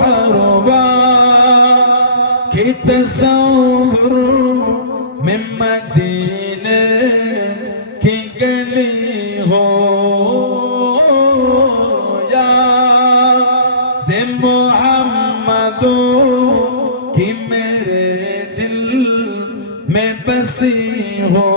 حربا كي تصور من مدينة كي قلي هو يا دي محمد कि मेरे दिल में बसी हो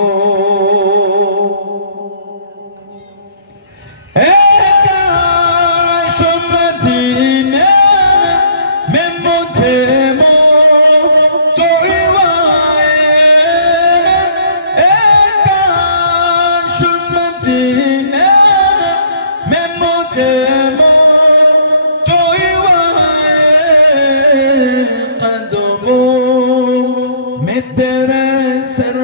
तेरे सर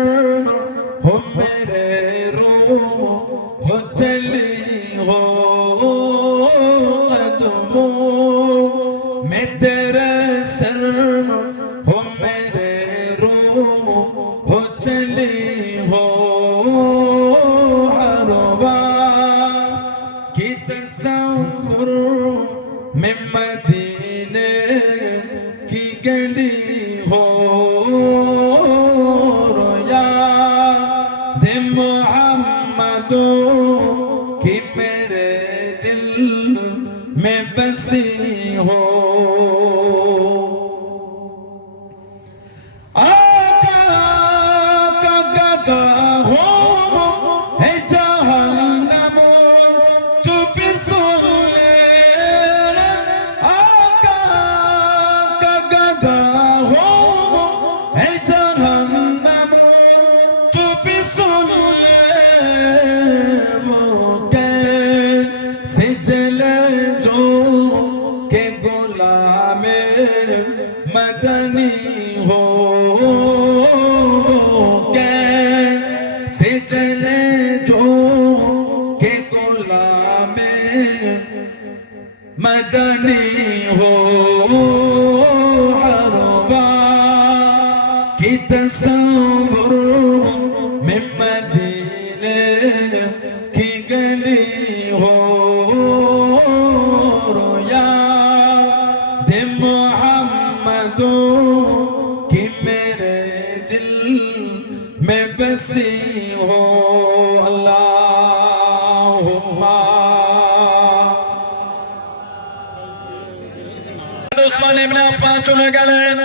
हो मेरे रूह हो चली हो कदमों में तेरे सर हो मेरे रूह हो चली हो हरवा की तस्वुर में मदीने की गली हो कि मेरे दिल में बसी हो आका का गदा हो है जहन्नम तू भी सुन ले आका का गदा हो है जहन्नम तू भी सुन ले मदनी हो कैसे चले जो के गुलाम मदनी हो हरवा की तस्वुर में मदीने की गली हो रोया दे कि मेरे दिल में बसी हो अल्लाहुम्मा उस्मान इब्न अफ्फान चले গেলেন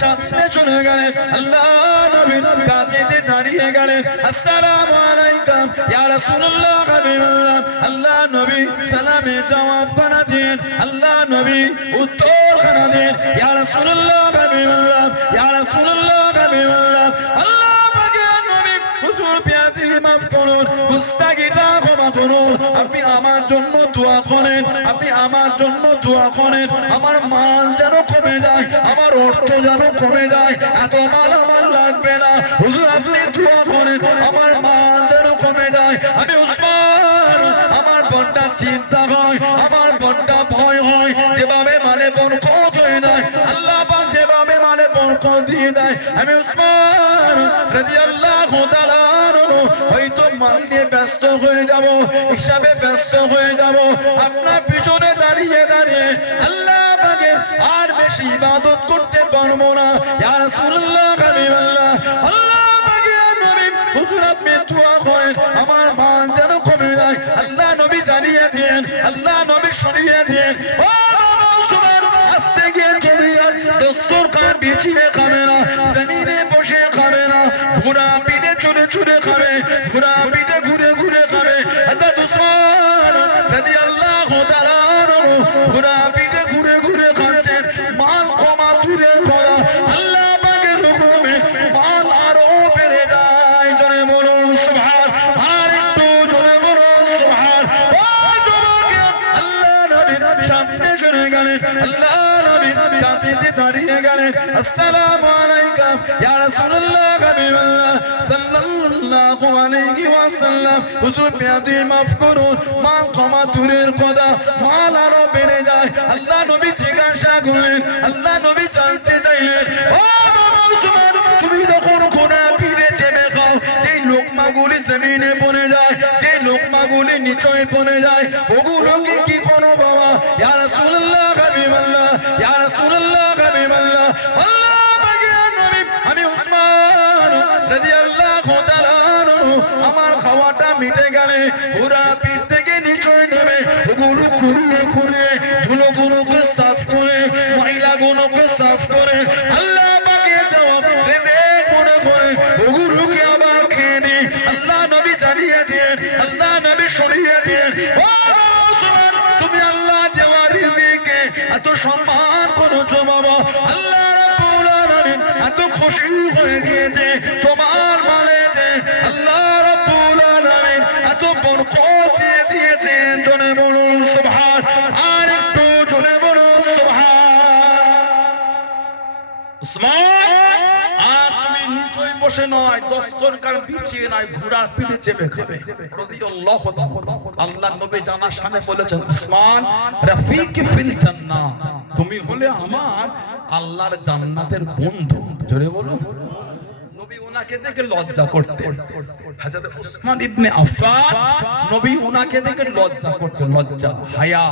সামনে চলে গেলেন আল্লাহ নবীর কাছে দাঁড়িয়ে গেলেন আসসালামু আলাইকুম ইয়া রাসূলুল্লাহ হাবিবাল্লাহ আল্লাহ নবী সালামে জবাব করে দেন আল্লাহ নবী উত্তর করে দেন ইয়া রাসূলুল্লাহ হাবিবাল্লাহ ইয়া রাসূলুল্লাহ হাবিবাল্লাহ আল্লাহ পাকের নবী হুজুর বিয়াদি মাফ করুন গুস্তাখিটা ক্ষমা করুন আপনি আমার জন্য দোয়া করেন আপনি আমার জন্য দোয়া করেন আমার মাল যেন কমে যায় আমার অর্থ যেন কমে যায় এত মাল আমার লাগবে না হুজুর আপনি দোয়া করেন আমার মাল যেন কমে যায় আমি উসমান আমার বড়টা চিন্তা হয় আমার বড়টা ভয় হয় যেভাবে মালে বরকত হয়ে যায় আল্লাহ পাক যেভাবে মালে বরকত দিয়ে দেয় আমি উসমান রাদিয়াল্লাহু তাআলা হয়তো মাল নিয়ে ব্যস্ত হয়ে যাব হিসাবে ব্যস্ত হয়ে যাব আপনার পিছনে দাঁড়িয়ে দাঁড়িয়ে আল্লাহ পাকের আর বেশি ইবাদত করতে পারবো না ইয়া রাসূলুল্লাহ হাবিবাল্লাহ আল্লাহ পাকের নবী হুজুর আপনি দোয়া করেন আমার মাল যেন কমে যায় আল্লাহ নবী জানিয়ে দেন আল্লাহ নবী শুনিয়ে দেন ও মুসলমান আস্তে গিয়ে জমিয়ার দস্তরখান বিছিয়ে খাবে না জমিনে বসে খাবে না ঘোড়া পিঠে চড়ে চড়ে খাবে ঘোড়া পিঠে ঘুরে ঘুরে খাবে হযরত উসমান রাদিয়াল্লাহু তাআলা ঘোড়া পিঠে ঘুরে ঘুরে খাচ্ছেন মাল কমা দূরে করা আল্লাহ পাকের হুকুমে মাল আরো বেড়ে যায় জোরে বলুন সুবহান আর একটু জোরে বলুন সুবহান ও যুবক আল্লাহ নবীর সামনে চলে গেলেন আল্লাহ নবীর কাছে দাঁড়িয়ে গেলেন আসসালামু আলাইকুম ইয়া রাসূলুল্লাহ হাবিবাল্লাহ সাল্লাল্লাহু আলাইহি ওয়াসাল্লাম হুজুর বিয়াদি মাফ করুন মাল ক্ষমা দূরের কথা মাল আরো বেড়ে যায় আল্লাহ নবী জিজ্ঞাসা করলেন আল্লাহ নবী জানতে চাইলেন ও মুসলমান তুমি জমিনে পড়ে যায়, যে লোকমাগুলি নিচয় পড়ে যায়, ওগুলোকে কি করো বাবা? ইয়া রাসূলুল্লাহ হাবিবাল্লাহ, ইয়া রাসূলুল্লাহ হাবিবাল্লাহ, আল্লাহ পাকের নবী, আমি উসমান রাদিয়াল্লাহু তাআলা আনহু, আমার খাওয়াটা মিটে গেলে পুরা পিঠ থেকে নিচয় নেমে ওগুলো খুঁড়িয়ে খুঁড়িয়ে ধুলোগুলোকে সাফ করে, ময়লাগুলোকে সাফ করে, আল্লাহ পাকের দেওয়া রিজিক মনে করে ওগুলোকে আবার খেয়ে নিই। আল্লাহ নবী জানিয়ে দিয়ে, আল্লাহ নবী সরিয়ে দিয়ে, ও উসমান, তুমি আল্লাহ দেওয়া রিজিকে এত সম্মান করেছো বাবা, আল্লাহ রাব্বুল আলামিন এত খুশি হয়ে গিয়েছে তোমার মালেতে, আল্লাহ রাব্বুল আলামিন এত বরকত দিয়ে দিয়েছেন। জোরে বলুন সুবহান, আর একটু জোরে বলুন সুবহান। উসমান, আর তুমি নিচই বসে নয়, দস্তরখান বিছিয়ে নয়, ঘোড়ার পিঠে চেপে খাবে। রাদিয়াল্লাহু তাআলা আল্লাহ নবী জানার সামনে বলেছেন, উসমান রাফিকি ফিল জান্নাহ, তুমি হলে আমার আল্লাহর জান্নাতের বন্ধু। জোরে বলুন। নবী ওনাকে দেখে লজ্জা করতেন। হযরত উসমান ইবনে আফফান, নবী ওনাকে দেখে লজ্জা করতেন, লজ্জা, হায়া।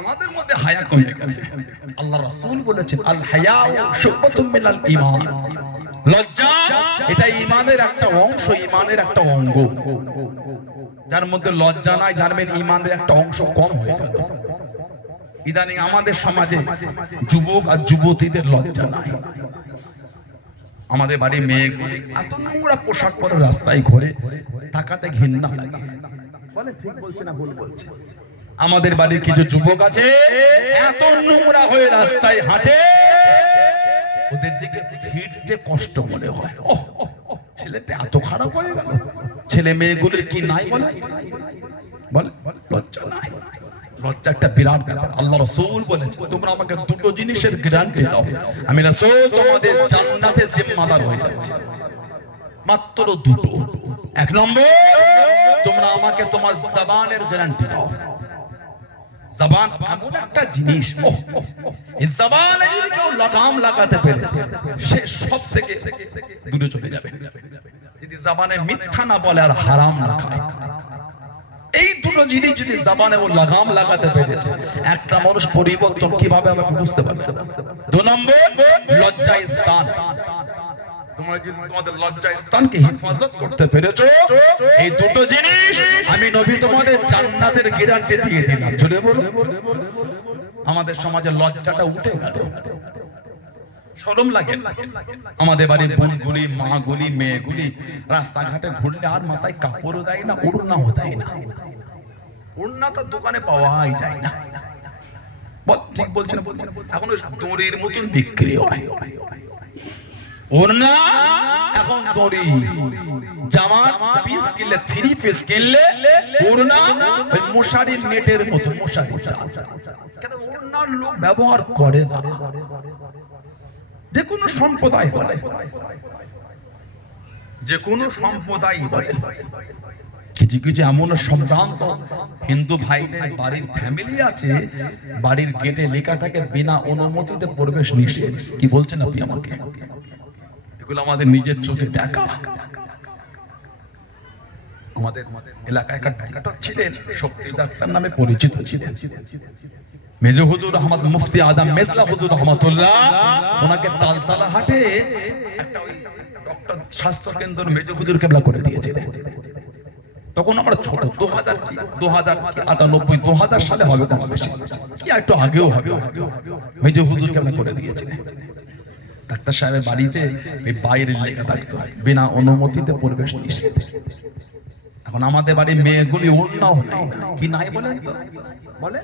আমাদের মধ্যে হায়া কমে গেছে। আল্লাহ রাসূল বলেছেন, আল হায়া শুবাতুম মিনাল ঈমান, লজ্জা এটা ঈমানের একটা অংশ, ঈমানের একটা অঙ্গ। যার মধ্যে লজ্জা নাই, জানবেন ঈমানের একটা অংশ কম হয়ে গেল। ইদানিং আমাদের সমাজে যুবক আর যুবতীদের লজ্জা নাই। আমাদের বাড়ির মেয়েগুলি এত নোংরা পোশাক পরে রাস্তায় ঘোরে, তাকাতে ঘৃণা লাগে। বলে ঠিক বলছে না ভুল বলছে? আমাদের বাড়ির কিছু যুবক আছে এত নোংরা হয়ে রাস্তায় হাঁটে, ওদের দিকে ফিরতে কষ্ট মনে হয়। ওহ, ছেলেটা এত খারাপ হয়ে গেল। ছেলে মেয়েগুলির কি নাই বলে? বলে লজ্জা নাই। লজ্জা একটা বিরাট ব্যাপার। আল্লাহ রাসূল বলেছেন, তোমরা আমাকে দুটো জিনিসের গ্যারান্টি দাও, আমি রাসূল তোমাদের জান্নাতে জিম্মাদার হয়ে যাচ্ছি। মাত্র দুটো। এক নম্বর, তোমরা আমাকে তোমার জবানের গ্যারান্টি দাও। জবান এমন একটা জিনিস, এই জবানে যদি কেউ লাগাম লাগাতে পেরে, সে সব থেকে দূরে চলে যাবে। যদি জবানে মিথ্যা না বলে আর হারাম না খায়, এই দুটো জিনিস যদি জবানে ও লাগাম লাগাতে পেরেছে, একটা মানুষ পরিবর্তন কিভাবে হবে বুঝতে পারবে। দু নম্বর, লজ্জা স্থান। তোমরা যদি তোমাদের লজ্জা স্থানকে হেফাজত করতে পেরেছো, এই দুটো জিনিস আমি নবী তোমাদের জান্নাতের গ্যারান্টি দিয়ে দিলাম। জোরে বলো। আমাদের সমাজে লজ্জাটা উঠে গেল, শরম লাগে। আমাদের বাড়ির বোনগুলি, মাগুলি, মেয়েগুলি রাস্তাঘাটে ঘুরলে আর মাথায় কাপড়ও দেয় না, ওড়নাও দেয় না। ওড়না তো দোকানে পাওয়াই যায় না। ঠিক বলছেন? এখন দড়ির মতন বিক্রি হয় ওড়না। এখন দড়ি, জামা পিস কিনলে, 3 পিস কিনলে ওড়না ওই মশারির নেটের মতো, মশারির জাল। কেন ওড়নার লোক ব্যবহার করে না। যে কোনো সম্প্রদায় বলে, যে কোনো সম্প্রদায় বলে, কিছু কিছু এমন সম্ভ্রান্ত হিন্দু ভাইদের বাড়ির ফ্যামিলি আছে, বাড়ির গেটে লেখা থাকে বিনা অনুমতিতে প্রবেশ নিষেধ। কি বলছেন আপনি আমাকে? এগুলো আমাদের নিজের চোখে দেখা। আমাদের এলাকায় একটা ডাক্তার ছিলেন, শক্তি ডাক্তার নামে পরিচিত ছিলেন। মেজো হুজুর আহমদ মুফতি আদম মেসলা হুজুর রহমাতুল্লাহ, ওনাকে তালতলা হাটে একটা ওই ডক্টর স্বাস্থ্য কেন্দ্র মেজো হুজুর কেবলা করে দিয়েছিলেন। তখন আমরা ছোট, 2098 2000 সালে হবে, কম বেশি কি একটু আগেও হবে। মেজো হুজুর কেবলা করে দিয়েছিলেন। ডাক্তার সাহেবের বাড়িতে এই বাইরে লেখা থাকতো বিনা অনুমতিতে প্রবেশ নিষেধ। এখন আমাদের বাড়ির মেয়েগুলি ওড়নাও নাই না। কি নাই বলেন তো? বলে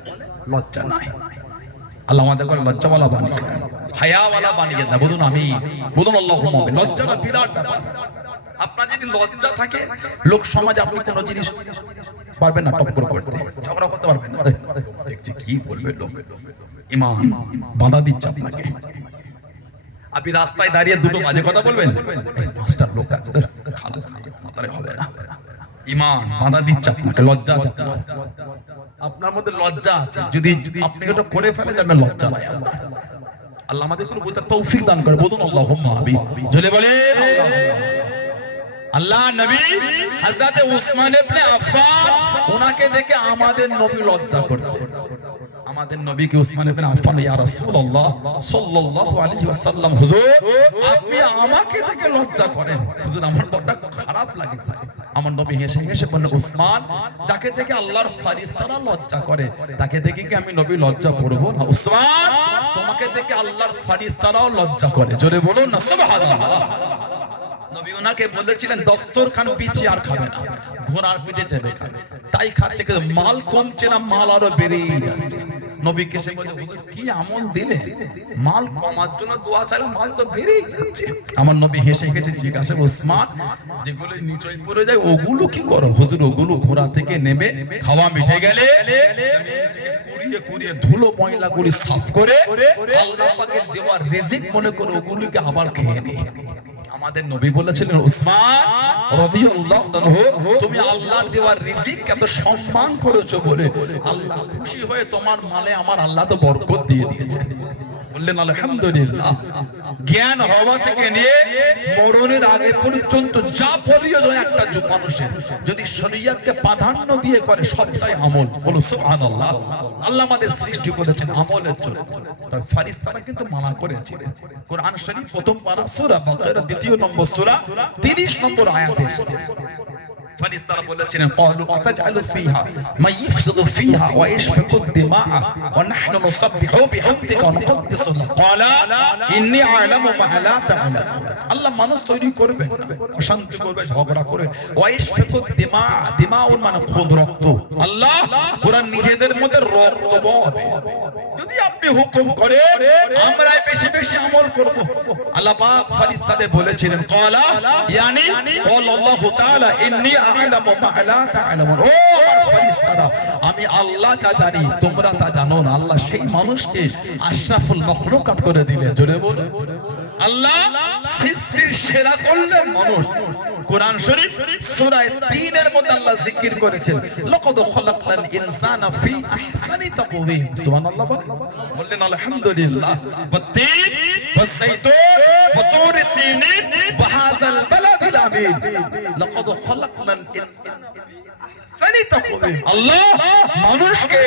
লজ্জা নাই। আল্লাহ আমাদের করে লজ্জাওয়ালা বানিয়ে দেন, হায়াওয়ালা বানিয়ে দেন। বলুন আমি, বলুন আল্লাহুম্মা আমিন। লজ্জাটা বিরাট ব্যাপার। আপনার যদি লজ্জা থাকে, লোক সমাজে আপনি কোনো জিনিস পারবেন না টপ করে করতে, ঝগড়া করতে পারবেন না। দেখছি কি বলবে লোক, ঈমান বাধা দিচ্ছে আপনাকে। আপনি রাস্তায় দাঁড়িয়ে দুটো বাজে কথা বলবেন, এই 5টা লোক আছে, খারাপ মাথায় হবে না। ঈমান বাধা দিচ্ছে আপনাকে, লজ্জা আছে আপনার মধ্যে, লজ্জা আছে। যদি আপনি এটা করে ফেলে যাবেন, লজ্জা নাই আপনার। আল্লাহ আমাদের কোনো বুঝতে তৌফিক দান করে। বলুন আল্লাহুম্মা আমিন। জোরে বলে। আল্লাহ নবী হযরত উসমান ইবনে আফফান ওনাকে দেখে আমাদের নবী লজ্জা করতেন। আমাদের নবীকে উসমান ইবনে আফফান, ইয়া রাসূলুল্লাহ সাল্লাল্লাহু আলাইহি ওয়াসাল্লাম, হুজুর আপনি আমাকে দেখে লজ্জা করেন, হুজুর আমার বড় খারাপ লাগে। আমার নবী হেসে হেসে বললেন, উসমান, যাকে দেখে আল্লাহর ফেরেশতারা লজ্জা করে তাকে দেখে কি আমি নবী লজ্জা করব না? উসমান, তোমাকে দেখে আল্লাহর ফেরেশতারাও লজ্জা করে। জোরে বলুন না সুবহানাল্লাহ। নবী ওনাকে বলেছিলেন দস্তরখান পিছিয়ে আর খাবে না, ঘোড়ার পিঠে চেপে খাবে। তাই খাচ্ছে, কিন্তু মাল কমছে না, মাল আরো বেড়েই যাচ্ছে। নবীকে সে বলে, কি আমল দিলে, মাল কমার জন্য দোয়া চাইলে মাল তো বেড়েই যাচ্ছে। আমার নবী হেসে হেসে জিজ্ঞাসা, উসমান, যেগুলো নিচই পড়ে যায় ওগুলো কি করো? হুজুর ওগুলো ঘোড়া থেকে নেবে, খাওয়া মিটে গেলে কুড়িয়ে কুড়িয়ে ধুলো ময়লা গুলি সাফ করে আল্লাহ পাকের দেওয়া রিজিক মনে করে ওগুলোকে আবার খেয়ে নিই। আমাদের নবী বলেছিলেন, উসমান রাদিয়াল্লাহু আনহু, তুমি আল্লাহর দেওয়া রিজিক এত সম্মান করেছো বলে আল্লাহ খুশি হয়ে তোমার মালে আমার আল্লাহ তো বরকত দিয়ে দিয়েছেন। বললেন আলহামদুলিল্লাহ। জ্ঞান হওয়া থেকে নিয়ে মরণের আগে পর্যন্ত যা প্রয়োজন একটা মানুষের, যদি শরীয়তকে প্রাধান্য দিয়ে করে সবটাই আমল। বলো সুবহানাল্লাহ। আল্লাহ আমাদের সৃষ্টি করেছেন আমলের জন্য, তাই ফেরেশতারা কিন্তু মানা করেছিলেন। কোরআন শরীফ প্রথম পারা সূরা বাকারা দ্বিতীয় নম্বর সূরা 30 নম্বর আয়াতে এসেছে। ফেরেশতারা বলেছিলেন, ক্বালু আতাজআলু ফিহা মা ইফসিদু ফিহা ওয়া ইশফাকু দিমা ওয়া নাহনু নুসাব্বিহু বিহামদিকা ওয়া নুকদ্দিসু লাক ক্বালা ইন্নী আ'লামু মা লা তা'লামুন। আল্লাহ মানুষ তৈরি করবে, অশান্তি করবে, ঝগড়া করবে। ওয়া ইশফাকু দিমা, দিমাউন মানে খুন, রক্ত। আল্লাহ ওরা নিজেদের মধ্যে রক্ত বহাবে। যদি আপনি হুকুম করেন আমরা বেশি বেশি আমল করব। আল্লাহ পাক ফেরেশতাদের বলেছিলেন, ক্বালা ইয়ানি ক্বালা আল্লাহু তাআলা ইন্নী আ'লামু মা লা তা'লামুন। ও আমার ফেরেশতারা, আমি আল্লাহ যা জানি তোমরা তা জানো না। আল্লাহ সেই মানুষকে আশরাফুল মাখলুকাত করে দিলেন। জোরে বলুন, আল্লাহ সৃষ্টির সেরা করলেন মানুষ। কোরআন শরীফ সূরা 3 এর মধ্যে আল্লাহ জিকির করেছেন, লাকাদ খালাকনাল ইনসানা ফি আহসানি তাকওয়িম। সুবহানাল্লাহ বললেন আলহামদুলিল্লাহ। ওয়াত্তিন ওয়াযাইতুন ওয়া তুর সিনিন ওয়া হাযাল বালাদিল আমিন, লাকাদ খালাকনাল ইনসানা ফি আহসানি তাকওয়িম। আল্লাহ মানুষকে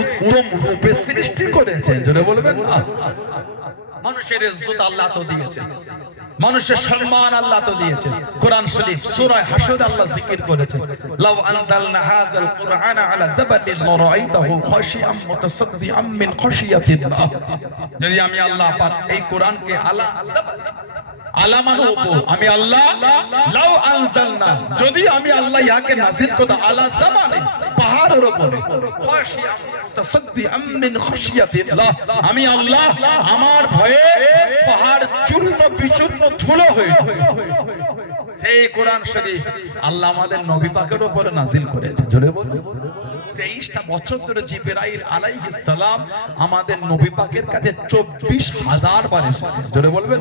উত্তম রূপে সৃষ্টি করেছেন। জোরে বলবেন না। মানুষের ইজ্জত আল্লাহ তো দিয়েছেন, মানুষের সম্মান আল্লাহ তো দিয়েছেন। কোরআন শরীফ সূরা হাশর আল্লাহ জিকির করেছেন, লাউ আনজালনা হাযাল কুরআনা আলা জাবালিন লারাআইতাহু খাশিয়াম মুতাসাদ্দিআম মিন খাশিয়াতিল্লাহ। যদি আমি আল্লাহ পাক এই কোরআনকে আলা জাবাল, আলা মানে উপর, আমি আল্লাহ লাউ আনজালনা, যদি আমি আল্লাহ ইয়াকে নাযিল করতাম আলা জাবালিন, পাহাড়ের উপরে, খাশিয়াম মুতাসাদ্দিআম মিন খাশিয়াতিল্লাহ, আমি আল্লাহ আমার ভয়ে পাহাড় চূর্ণ বিচূর্ণ ধুলো হয়ে যেত। সেই কোরআন শরীফ আল্লাহ আমাদের নবী পাকের উপরে নাজিল করেছেন। জোরে বলুন। 23টা বছর ধরে জিবরাইল আলাইহিস সালাম আমাদের নবী পাকের কাছে 24,000 বার এসেছেন। জোরে বলবেন।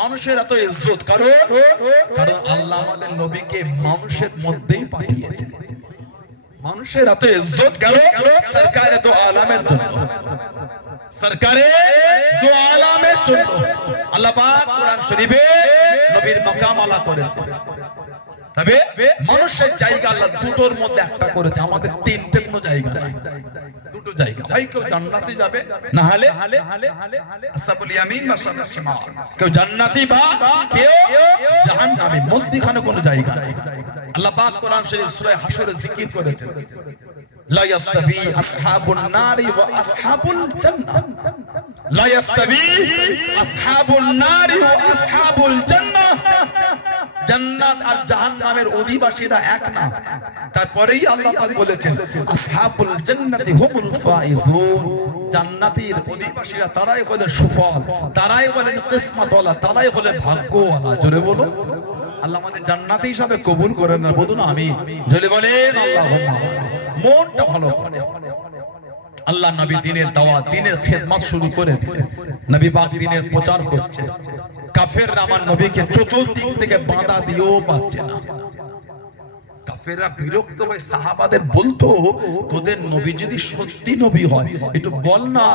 মানুষের এত ইজ্জত কারণ আল্লাহ আমাদের নবীকে মানুষের মধ্যেই পাঠিয়েছেন। মানুষের এত ইজ্জত কেন? সরকারে দো আলামের জন্য, সরকারে দো আলামের জন্য আল্লাহ পাক কোরআন শরীফে নবীর মাকাম আলা করেছেন। তবে মানুষের জায়গা আল্লাহ দুটোর মধ্যে একটা করেছে, আমাদের তিনটে কোনো জায়গা নাই। দুটো জায়গা, হয় কেউ জান্নাতে যাবে, না হলে আসহাবুল ইয়ামিন বা আসহাবুল শিমাল, কেউ জান্নাতি বা কেউ জাহান্নামী, মধ্যখানে কোনো জায়গা নাই। আল্লাহ পাক কোরআন শরীফ সূরা হাশরে জিকির করেছেন, লা ইয়াস্তাবি আসহাবুন নারি ওয়া আসহাবুল জান্নাহ, লা ইয়াস্তাবি আসহাবুন নারি ওয়া আসহাবুল জান্নাহ। জান্নাত আর জাহান্নামের অধিবাসীরা এক না। তারপরেই আল্লাহ পাক বলেছেন, আসহাবুল জান্নাতি হুমুল ফাইজুন, জান্নাতের অধিবাসীরা তারাই হলেন সুফল, তারাই হলেন কিসমতওয়ালা, তারাই হলেন ভাগ্যওয়ালা। জোরে বলো, আল্লাহ আমাদের জান্নাতি হিসাবে কবুল করেন না। বলুন আমিন। জোরে বলেন আল্লাহুম্মা আমিন। মনটা ভালো করে আল্লাহ নবী দ্বীনের দাওয়াত, দ্বীনের খেদমত শুরু করে দিলেন। নবী পাক দ্বীনের প্রচার করছে, কাফেররা আমার নবীকে চতুর্দিক থেকে বাধা দিয়েও পাচ্ছে না। কাফেররা বিরক্ত হয়ে সাহাবাদের বলতো, তোদের নবী যদি সত্যি নবী হয় একটু বল না,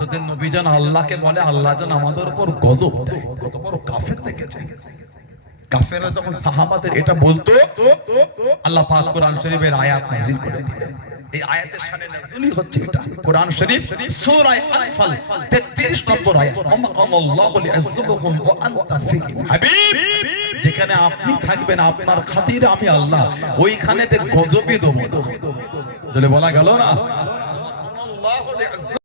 তোদের নবী যেন আল্লাহকে বলে, আল্লাহ যেন আমাদের উপর গজব দেয়। কত বড় কাফের দেখেছে। কাফেররা যখন সাহাবাদের এটা বলতো, আল্লাহ পাক কোরআন শরীফের আয়াত নাযিল করে দিলেন। এই আয়াতের শানে নজুলই হচ্ছে এটা। কোরআন শরীফ সূরা আনফাল 33 নম্বর আয়াত, ওমাকামাল্লাহু লিয়াযযিবাকুম ওয়া আনতা ফীহিম। হাবিব, যেখানে আপনি থাকবেন, আপনার খাতিরে আমি আল্লাহ ওইখানেতে গজবই দেব না। বলা গেল না।